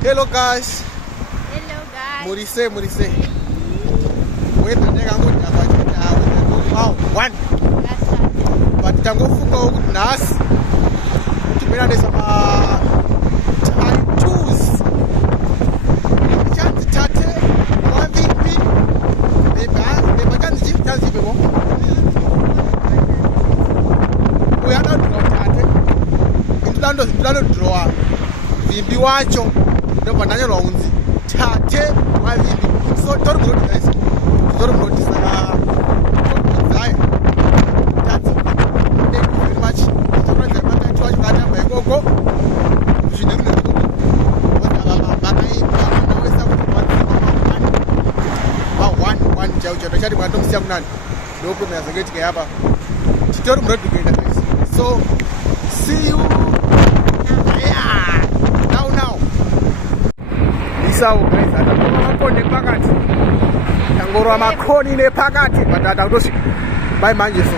Hello guys. Hello guys. Murise. Weather ndekangoita pachita one. But tangofunga ukuthi nasi timena nesama time choose. Chance chathe MVP. Beba kanzi bebo. Uyana draw chathe. Indlando draw. Vimbi wacho ndoba nanyelwa unzi thathe wavimbi so tori mrodi guys tori mrodi saka zai that's thank you very much surprise mata tuwa chikata bayoko zvine kuno wanda bakai na wesa kuti one chaucha chati mwato msiya kunani ndoko myazengetika hapa chitori mrodi kuenda guys so see you Sawo guys atatoka makoni pakati tangorwa makoni nepakati but atakutosvika bye manje so